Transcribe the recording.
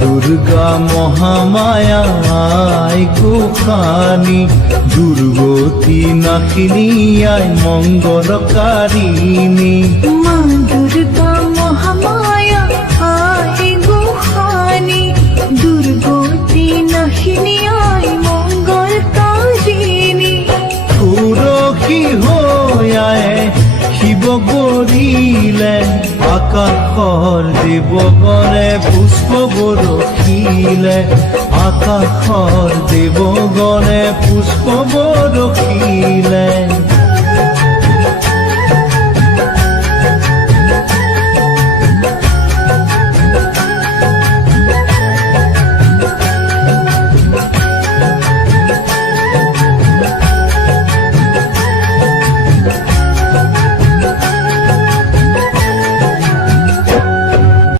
দুর্গা মহামায়া আয় গোসানী, দুর্গতি নাশিনী আয় মঙ্গলকারিণী। মা দুর্গা মহামায়া আয় গোসানী, দুর্গতি নাশিনী আয় মঙ্গলকারিণী। তুলসী হৈ আয়ে শিৱ গৰিলে, আকাশৰ দেৱগণে পুষ্প বৰষিলে, আকাশৰ দেৱগণে পুষ্প বৰষিলে।